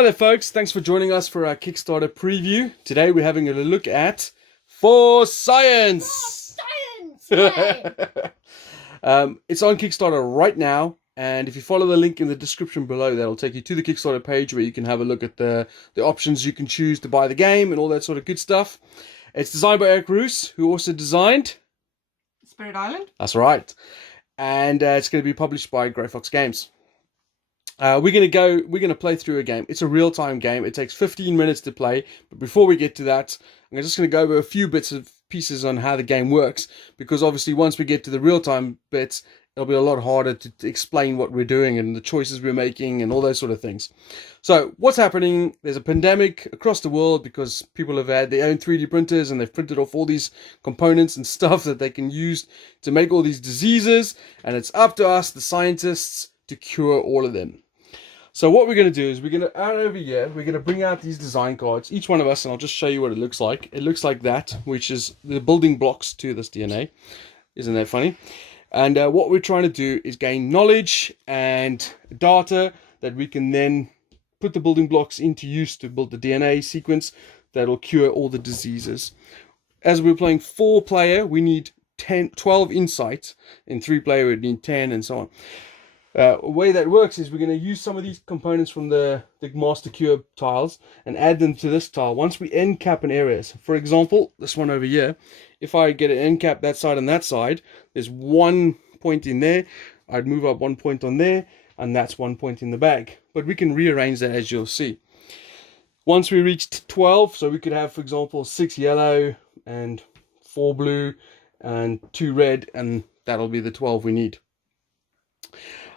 Hi there folks, thanks for joining us for our Kickstarter preview. Today we're having a look at For Science! It's on Kickstarter right now, and if you follow the link in the description below, that'll take you to the Kickstarter page where you can have a look at the options you can choose to buy the game and all that sort of good stuff. It's designed by Eric Roos, who also designed Spirit Island. That's right. And it's going to be published by Grey Fox Games. We're going to play through a game. It's a real-time game. It takes 15 minutes to play. But before we get to that, I'm just going to go over a few bits of pieces on how the game works. Because obviously once we get to the real-time bits, it'll be a lot harder to explain what we're doing and the choices we're making and all those sort of things. So what's happening? There's a pandemic across the world because people have had their own 3D printers and they've printed off all these components and stuff that they can use to make all these diseases. And it's up to us, the scientists, to cure all of them. So what we're going to do is we're going to add over here, we're going to bring out these design cards, each one of us, and I'll just show you what it looks like. It looks like that, which is the building blocks to this DNA. Isn't that funny? And what we're trying to do is gain knowledge and data that we can then put the building blocks into use to build the DNA sequence that'll cure all the diseases. As we're playing 4-player, we need 12 insight. In 3-player, we need 10 and so on. The way that works is we're going to use some of these components from the Master Cure tiles and add them to this tile once we end cap an area. So for example, this one over here, if I get an end cap that side and that side, there's 1 point in there. I'd move up 1 point on there, and that's 1 point in the bag. But we can rearrange that, as you'll see. Once we reached 12, so we could have, for example, 6 yellow and 4 blue and 2 red, and that'll be the 12 we need.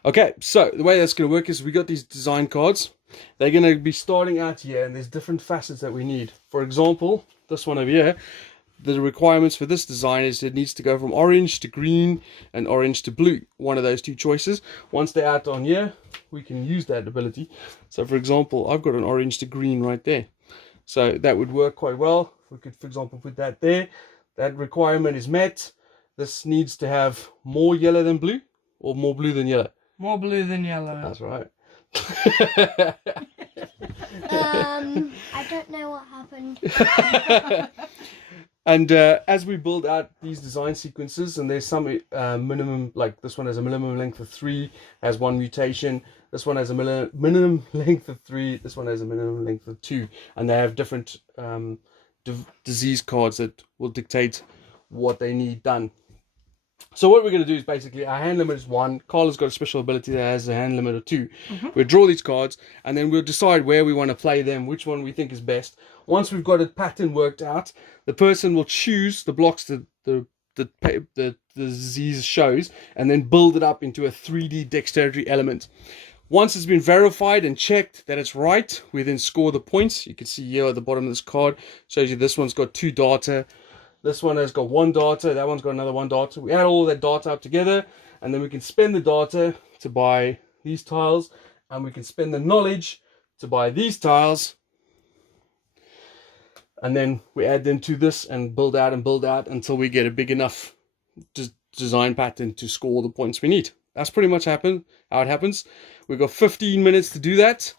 Okay, so the way that's going to work is we got these design cards. They're going to be starting out here, and there's different facets that we need. For example, this one over here, the requirements for this design is it needs to go from orange to green and orange to blue. One of those two choices. Once they're out on here, we can use that ability. So for example, I've got an orange to green right there. So that would work quite well. We could, for example, put that there. That requirement is met. This needs to have more yellow than blue, or more blue than yellow. More blue than yellow. That's right. I don't know what happened. And as we build out these design sequences, and there's some minimum, like this one has a minimum length of 3, has 1 mutation. This one has a minimum length of 3. This one has a minimum length of 2. And they have different disease cards that will dictate what they need done. So what we're going to do is basically our hand limit is 1. Carla's got a special ability that has a hand limit of 2. We'll draw these cards and then we'll decide where we want to play them, which one we think is best. Once we've got a pattern worked out, the person will choose the blocks that the disease shows and then build it up into a 3D dexterity element. Once it's been verified and checked that it's right, we then score the points. You can see here at the bottom of this card, shows you this one's got 2 data. This one has got 1 data, that one's got another 1 data. We add all that data up together, and then we can spend the data to buy these tiles, and we can spend the knowledge to buy these tiles. And then we add them to this and build out until we get a big enough design pattern to score the points we need. That's pretty much how it happens. We've got 15 minutes to do that,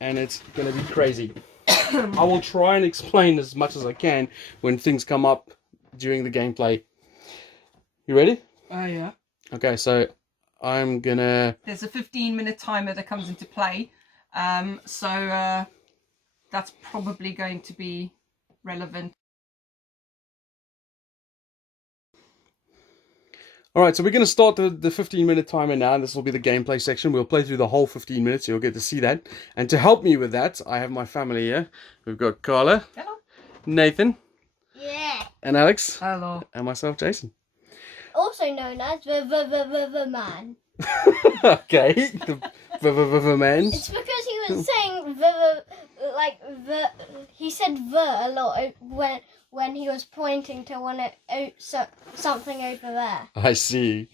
and it's going to be crazy. I will try and explain as much as I can when things come up during the gameplay. You ready? Yeah. Okay, so I'm gonna... There's a 15-minute timer that comes into play. So that's probably going to be relevant. Alright, so we're going to start the 15-minute timer now, and this will be the gameplay section. We'll play through the whole 15 minutes, so you'll get to see that. And to help me with that, I have my family here. We've got Carla. Hello. Nathan. Yeah. And Alex. Hello. And myself, Jason. Also known as the man. Okay, the man. It's because he was saying he said a lot when he was pointing to something over there. I see.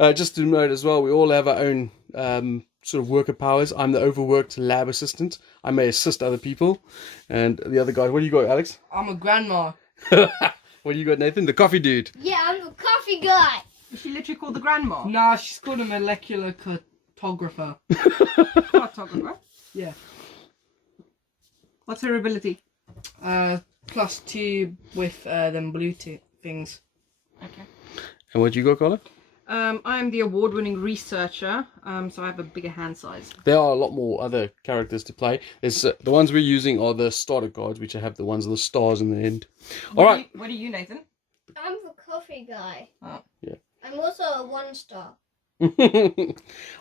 Just to note as well, we all have our own sort of worker powers. I'm the overworked lab assistant. I may assist other people. And the other guy, what do you got, Alex? I'm a grandma. What do you got, Nathan? The coffee dude. Yeah, I'm the coffee guy. Is she literally called the grandma? Nah, she's called a molecular cartographer. Cartographer? Yeah. What's her ability? +2 with them blue things. Okay. And what you got, Colin? I am the award-winning researcher, so I have a bigger hand size. There are a lot more other characters to play. There's the ones we're using are the starter cards, which have the ones with the stars in the end. All right. What are you, Nathan? I'm the coffee guy. Oh. Yeah. I'm also a 1-star.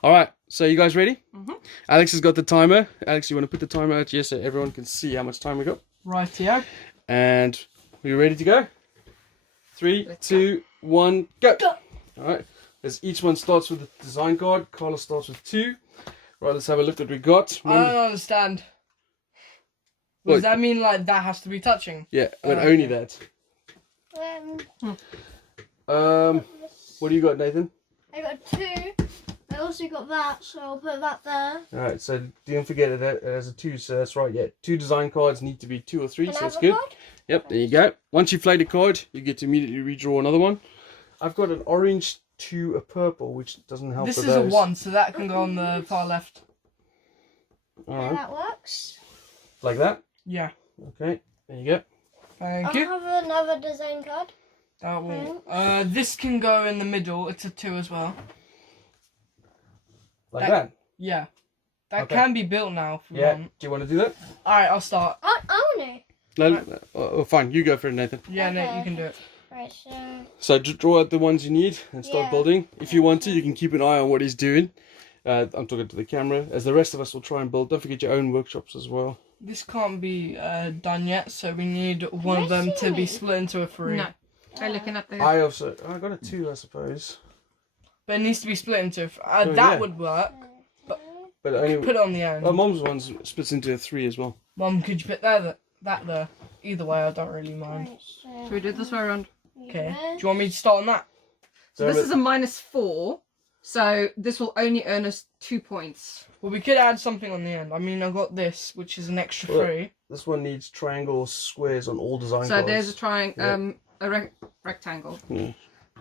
All right. So you guys ready? Mhm. Alex has got the timer. Alex, you want to put the timer out here so everyone can see how much time we got? Rightio. And are you ready to go? 3, Let's 2, 1, go. Go. All right. As each one starts with a design card. Carlos starts with 2. Right. Let's have a look what we got. I don't understand. What? Does that mean like that has to be touching? Yeah, but Okay. only that. Um, What do you got, Nathan? I got 2. I also got that, so I'll put that there. All right, so don't forget it has a 2, so that's right. Yeah, 2 design cards need to be 2 or 3, Can so I that's have a good. card? Yep, there you go. Once you've played a card, you get to immediately redraw another one. I've got an orange to a purple, which doesn't help This with is those. a 1, so that can go on the far left. All Yeah, right, that works. like that. Yeah. Okay, there you go. Thank I'll you. have another design card. That will. This can go in the middle. It's a 2 as well. Like that. Yeah. That Okay. can be built now if we Yeah. want. Do you want to do that? Alright, I'll start. I want No. Fine. You go for it, Nathan. Yeah, Nate, Okay. you can do it. to. Right, so... So draw out the ones you need and start Yeah. building. If you want to, you can keep an eye on what he's doing. I'm talking to the camera, as the rest of us will try and build. Don't forget your own workshops as well. This can't be done yet, so we need one of them to be split into a 3. No. I'm looking at the. I got a 2, I suppose. But it needs to be split into Oh, that yeah. would work. But only Put it on the end. Mom's one splits into a 3 as well. Mum, could you put that there? Either way, I don't really mind. Right, so... Should we do it this way around? Okay. Do you want me to start on that? So this is a -4. So this will only earn us 2 points. Well, we could add something on the end. I mean, I got this, which is an extra Well, 3. This one needs triangles, squares on all design So cards. there's a Yeah. rectangle. Yeah.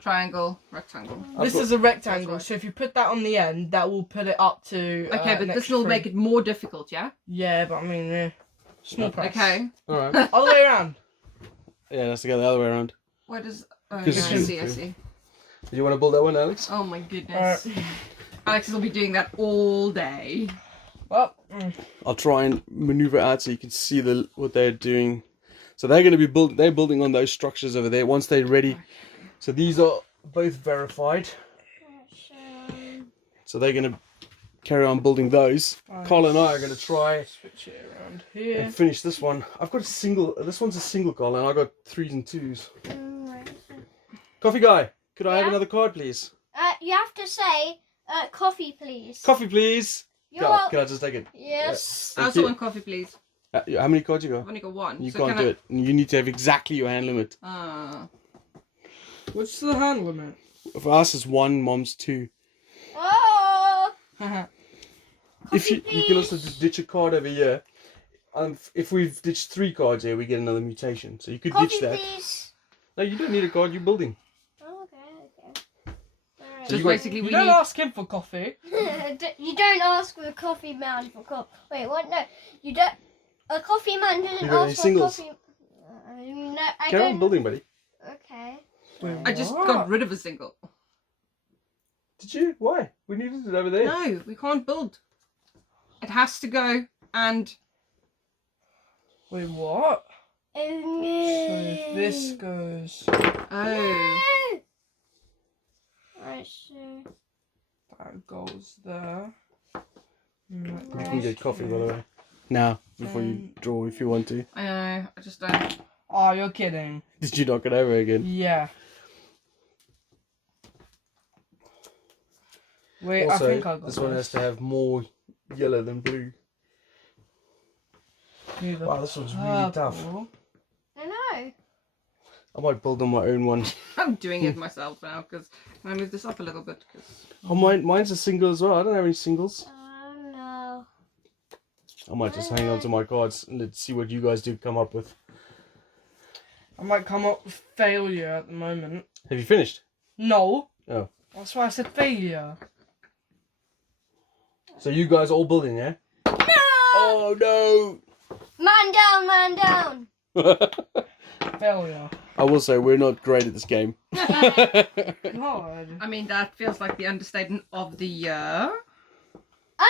Triangle, rectangle. This got- is a rectangle, That's right. so if you put that on the end, that will put it up to. Okay, but an this extra will 3. make it more difficult, yeah? Yeah, but I mean, small price. Okay. All right. Other way around. Yeah, let's go the other way around. What is... Oh, yeah, I 'Cause it's see, I two. see. Do you want to build that one, Alex? Oh my goodness. Alex will be doing that all day. Well, I'll try and maneuver out so you can see what they're doing. So they're going to be they're building on those structures over there once they're ready. So these are both verified. So they're going to carry on building those. Carl and I are going to try switch it around here. and finish this one. I've got a single. This one's a single, Carl, and I got 3s and 2s. Right, so... Coffee guy, could I have Yeah? another card, please? you have to say, coffee, please. Coffee, please. You're Can wel- can I just take it? Yes. I Thank also you. want coffee, please. How many cards you I've got? only got 1. You so can't can do it. You need to have exactly your hand limit. What's the hand limit? For us, it's 1. Mom's 2. Oh! If you Coffee, can also please. just ditch a card over here. If we've ditched 3 cards here, we get another mutation. So you could Coffee, ditch that. please. No, you don't need a card. You're building. Oh, okay. Alright. Just you got- basically You we don't need... ask him for coffee. You don't ask the coffee man for coffee. Wait, what? No, you don't. A coffee man didn't You got any ask for singles? coffee. No, I Carry on don't. building, buddy. Okay. Wait, I just what? got rid of a single. Did you? Why? We needed it over there. No, we can't build. It has to go and... Wait, what? Oh So no. if this goes, Oh. Right, so. that goes there. You can get coffee, by the way. Now, before you draw, if you want to. I know, I just don't... Oh, you're kidding. Did you knock it over again? Yeah. Wait, I Also, think I got this one has to have more yellow than blue. Wow, this one's really tough. I know. I might build on my own one. I'm doing it myself now, because... Can I move this up a little bit? 'Cause- Oh, mine's a single as well. I don't have any singles. Oh no. I might just hang on to my cards and let's see what you guys do come up with. I might come up with failure at the moment. Have you finished? No. Oh. That's why I said failure. So you guys are all building, yeah? No! Oh no! Man down, man down. Failure. I will say we're not great at this game. God. I mean, that feels like the understatement of the year.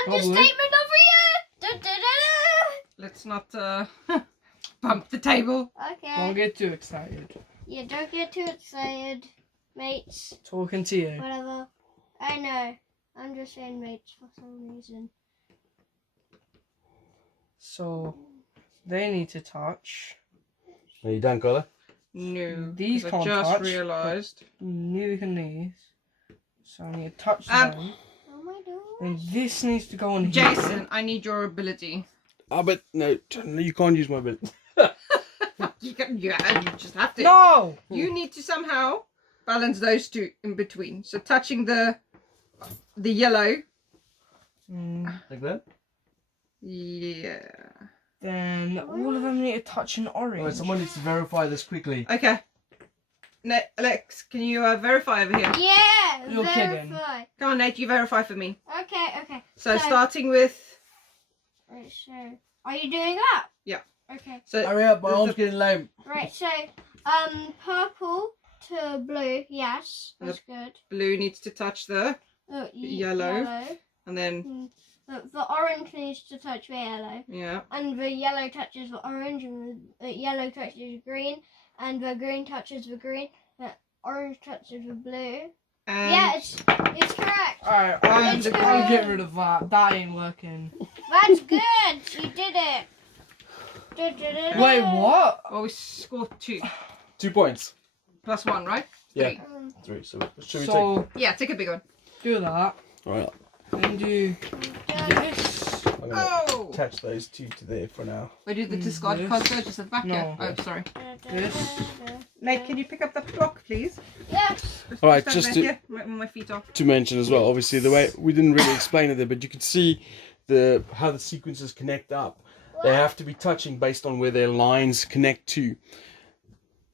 Understatement of the year. Da-da-da-da. Let's not bump the table. Okay. Don't get too excited. Yeah, don't get too excited, mates. Talking to you. Whatever. I know. I'm just saying mates for some reason. So, they need to touch. Are you done, Colin? No, These 'cause can't I just touch. realised. Neither can these. So I need to touch Um, them. Oh my god. And this needs to go on here. Jason, I need your ability. Ah, but no, you can't use my bit. You just have to. No! You need to somehow balance those two in between. So touching the yellow. Like that? Yeah. Then all of them need to touch an orange. Alright, someone needs to verify this quickly. Okay. Alex, can you verify over here? Yeah, You're kidding. verify. Come on, Nate, you verify for me. Okay. So starting with. Right, so are you doing that? Yeah. Okay. So Hurry up, my arm's getting lame. Right, so purple to blue, yes, that's good. blue needs to touch the, Yellow. and then The orange needs to touch the yellow, yeah. and the yellow touches the orange, and the yellow touches the green, and the green touches the green. The orange touches the blue. And Yeah, it's correct. Alright, It's I'll good. get rid of that. That ain't working. That's good. You did it. Da-da-da-da. Wait, what? well, we scored 2 2 points. plus 1, right? Yeah. 3. 3. So should we So, Yeah, take a big one. do that. take? Alright, Then do Done. this. I'm gonna Oh! attach those 2 to there for now. We do the discard This. cards go just at the back, yeah? No. Oh, sorry. This. Nate, can you pick up that block, please? Yes. Alright, Stand just back to- here, where my feet are. To mention as well, obviously the way we didn't really explain it there, but you can see how the sequences connect up. They have to be touching based on where their lines connect to.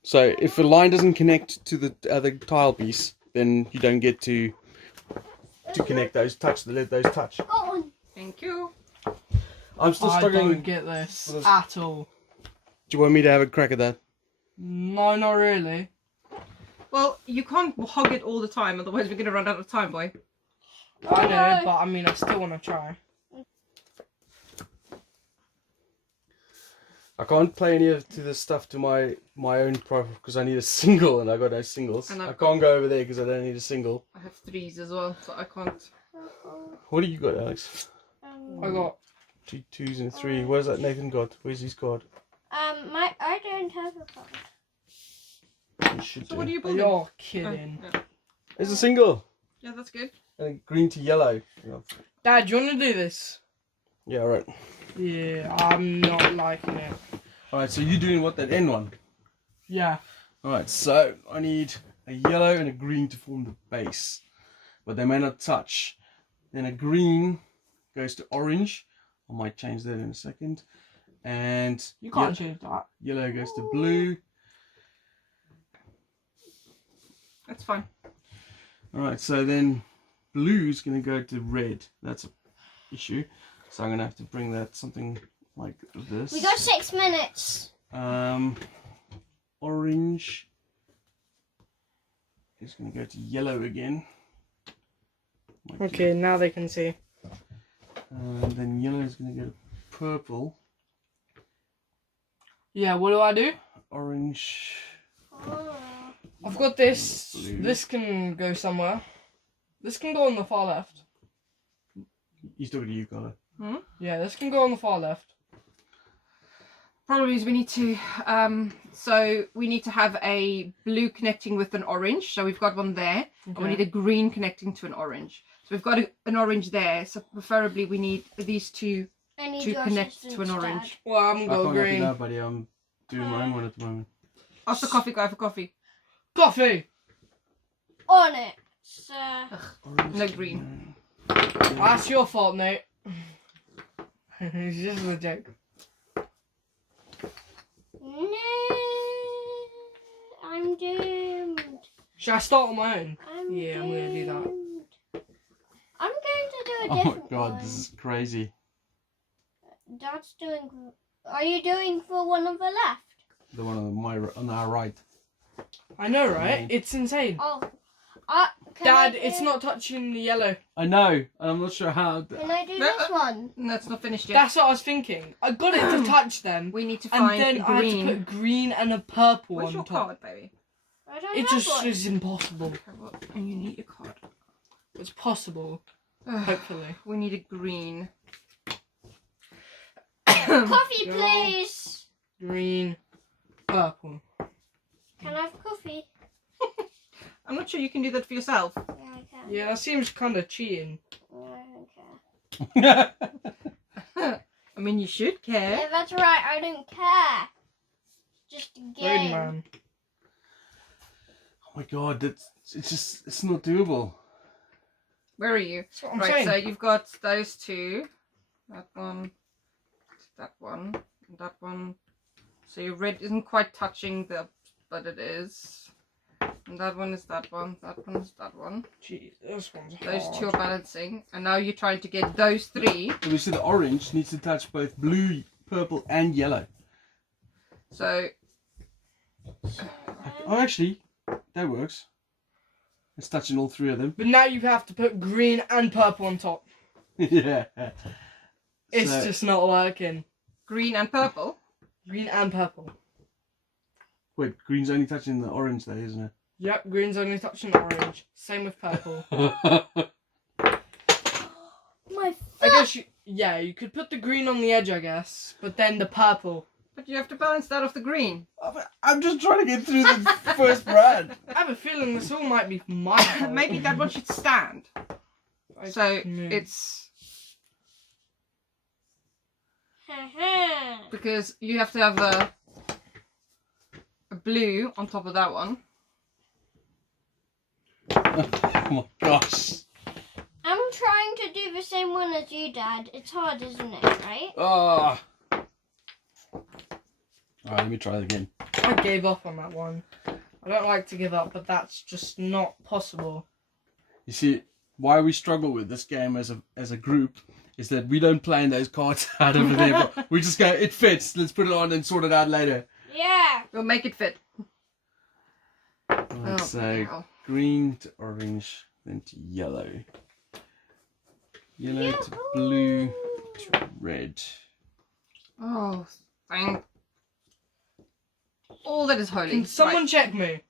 So if a line doesn't connect to the other tile piece, then you don't get to connect those, let those touch. Go on. Thank you. I'm still I struggling. don't get this with this. at all. Do you want me to have a crack at that? No, not really. Well, you can't hog it all the time, otherwise we're going to run out of time, boy. I know, but I mean, I still want to try. I can't play any of this stuff to my own profile because I need a single and I got no singles. And I I've can't go over there because I don't need a single. I have 3s as well, so I can't. What do you got, Alex? I got 2 2s and 3. Where's that Nathan got? Where's his card? I don't have a card. You should So do. what are you building? You're kidding. Oh, yeah. There's a single. Yeah, that's good. And green to yellow. Dad, do you want to do this? Yeah, alright. Yeah, I'm not liking it. Alright, so you're doing what, that N one? Yeah. Alright, so I need a yellow and a green to form the base. But they may not touch. Then a green goes to orange. I might change that in a second. And You can't change that. yellow goes to blue. That's fine. Alright, so then blue's going to go to red. That's an issue. So I'm going to have to bring that something like this. We got 6 minutes. Orange is going to go to yellow again. Okay, now they can see. And then yellow is going to go to purple. Yeah, what do I do? Orange. Oh. I've got this. Blue. This can go somewhere. This can go on the far left. He's talking to you, Connor. Yeah, this can go on the far left. Problem is we need to so we need to have a blue connecting with an orange. So we've got one there. And we need a green connecting to an orange. So we've got an orange there. So preferably we need these two I need to your connect assistance, to an Dad. orange. Well, I'm I gonna go can't help you green. now, buddy. I'm doing my own one at the moment. Ask the coffee guy for coffee. Coffee! On it. So, Orange, No green. That's your fault, Nate. It's just a joke. no, I'm doomed. Should I start on my own? I'm Yeah, I'm gonna do that. doomed. I'm going to do a Oh my different god, one. this is crazy. Dad's doing Are you doing for one on the left? The one on our right. I know, right? It's insane. Oh. Can Dad, I do, it's not touching the yellow. I know, and I'm not sure how. Can I do this one? No, it's not finished yet. That's what I was thinking. I got it to touch them, We need to and find then I had to green. put green and a purple Where's on your top. card, baby? I don't It have just one. is impossible. Okay, well, and you need your card. It's possible, hopefully. We need a green. Coffee, Go. please. Green, purple. Can I have coffee? I'm not sure you can do that for yourself. Yeah, I can. Yeah, that seems kind of cheating. I don't care. I mean, you should care. Yeah, that's right. I don't care. Just a Rude, game. man. Oh my god, it's not doable. Where are you? That's what I'm Right, saying. so you've got those two. That one, and that one. So your red isn't quite touching but it is. And that one is that one, that one is that one. Jeez, this one's Those hard. two are balancing. And now you're trying to get those three. We see the orange needs to touch both blue, purple, and yellow. So, Oh, actually, that works. It's touching all three of them. But now you have to put green and purple on top. Yeah. It's So- just not working. green and purple. Green and purple. Wait, green's only touching the orange there, isn't Yep, green's only touching orange. Same with purple. it? My I guess you could put the green on the edge, I guess, but then the purple. But you have to balance that off the green. I'm just trying to get through the first brand. I have a feeling this all might be my fault. Maybe that one should stand. So Hmm. it's because you have to have a blue on top of that one. Oh my gosh. I'm trying to do the same one as you, Dad. It's hard, isn't it? Right? Oh. Alright, let me try it again. I gave up on that one. I don't like to give up, but that's just not possible. You see, why we struggle with this game as a group is that we don't plan those cards out over there. But we just go, it fits, let's put it on and sort it out later. Yeah. We'll make it fit. Right, so wow. green to orange, then to yellow. Yellow to blue to red. Oh, thank. All that is holy. Can someone check me?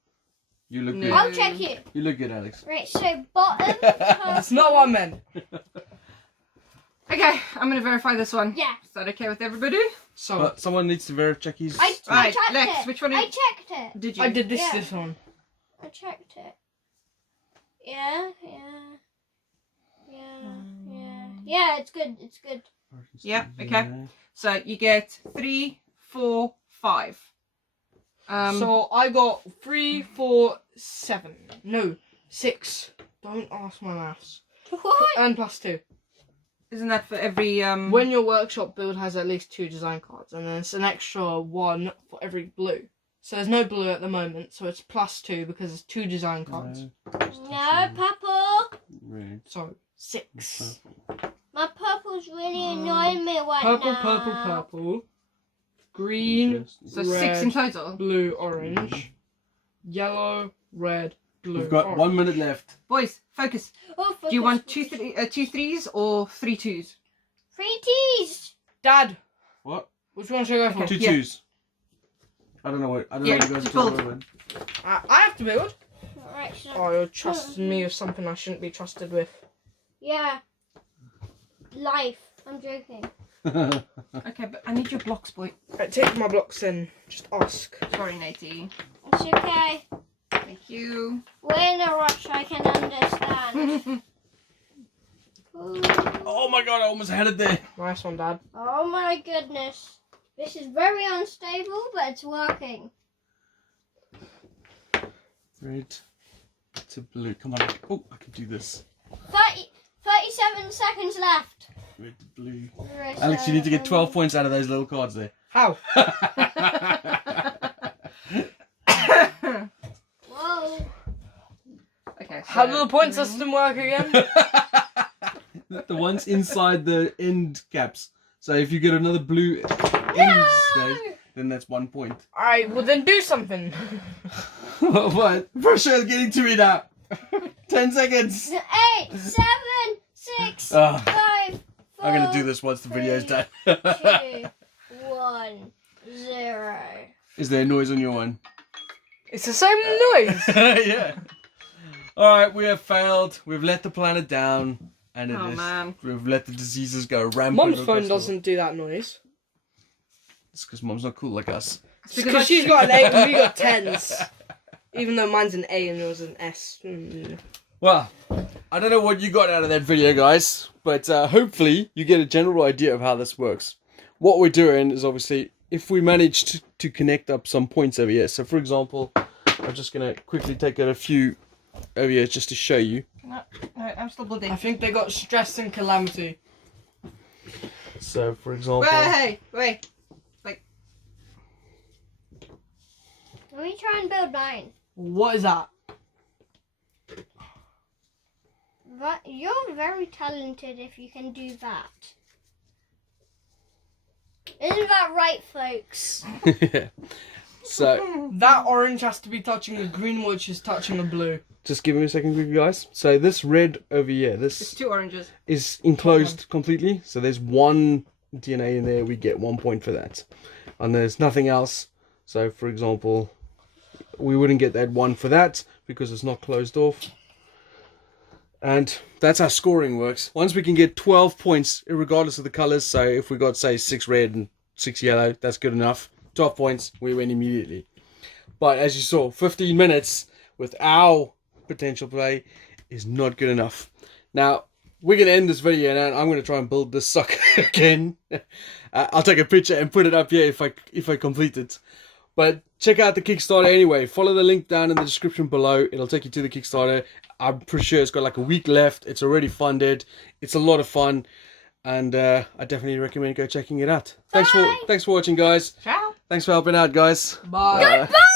You look No. good. I'll check you. You look good, Alex. Right. So bottom. That's not what I meant. Okay, I'm gonna verify this one. Yeah. Is that okay with everybody? So, But someone needs to check his. I Right, checked Lex, it. which one I is- checked it. Did you? I did this Yeah. one. I checked it. Yeah. Yeah, it's good. It's good. Yeah, okay. So you get 3, 4, 5. So I got 3, 4, 7. No, 6. Don't ask my maths. What? And +2. isn't that for every When your workshop build has at least 2 design cards, and then it's an extra 1 for every blue. So there's no blue at the moment, so it's +2 because it's 2 design cards. No, purple. Red. So 6. My purple's really annoying me right Purple, now. purple, purple. Green, so red, 6 in total? blue, orange. Yellow, red, blue. We've got orange. 1 minute left. Boys, focus. Oh, Do you want focus. 2 threes or 3 twos? 3 T's. Dad, What? which one should I go for? Okay. 2 Yeah. twos. I don't know what. I don't Yeah, know what you guys just are build. talking about. I have to build. Alright, so. Oh, you're trusting me with something I shouldn't be trusted with. Yeah. Life. I'm joking. Okay, but I need your blocks, boy. Right, take my blocks in. Just ask. Sorry, Natey. It's okay. Thank you. We're in a rush, I can understand. Ooh. Oh my god, I almost had it there. Nice one, Dad. Oh my goodness. This is very unstable, but it's working. Red to blue. Come on. Oh, I can do this. 37 seconds left. Red to blue. Alex, you need to get 12 points out of those little cards there. How? Whoa. Okay. How so do the point green. system work again? The ones inside the end caps. So if you get another blue end stage, then that's 1 point. Alright, well then do something. What? Pressure's getting to me now. 10 seconds. 8, 7, 6, Ah. 5, 4, I'm gonna do this once the video's done. 2, 1, 0. Is there a noise on your one? It's the same noise. Yeah. Alright, we have failed. We've let the planet down. And it Oh, is. man. We've let the diseases go rampant. Mom's across phone the doesn't do that noise. It's because Mom's not cool like us. It's Because she's got an 8 and we got 10s. Even though mine's an A and yours an S. Well, I don't know what you got out of that video, guys, but hopefully you get a general idea of how this works. What we're doing is obviously, if we manage to connect up some points over here. So, for example, I'm just going to quickly take out a few over here just to show you. No, I'm still bleeding. I think they got stress and calamity. So, for example... Wait. Let me try and build mine. What is that? But you're very talented if you can do that. Isn't that right, folks? Yeah. So, That orange has to be touching the green, which is touching the blue. just give me a second, quickly, guys. So, this red over here, It's this 2 oranges. is enclosed completely. So, there's 1 DNA in there. We get 1 point for that. And there's nothing else. So, for example, we wouldn't get that 1 for that because it's not closed off. And that's how scoring works. Once we can get 12 points, regardless of the colors. So if we got, say, 6 red and 6 yellow, that's good enough. 12 points, we win immediately. But as you saw, 15 minutes with our potential play is not good enough. Now, we're going to end this video and I'm going to try and build this sucker again. I'll take a picture and put it up here if I complete it. But check out the Kickstarter anyway. Follow the link down in the description below. It'll take you to the Kickstarter. I'm pretty sure it's got like a week left. It's already funded. It's a lot of fun. And I definitely recommend go checking it out. Thanks for watching, guys. Ciao. Thanks for helping out, guys. Bye. Goodbye!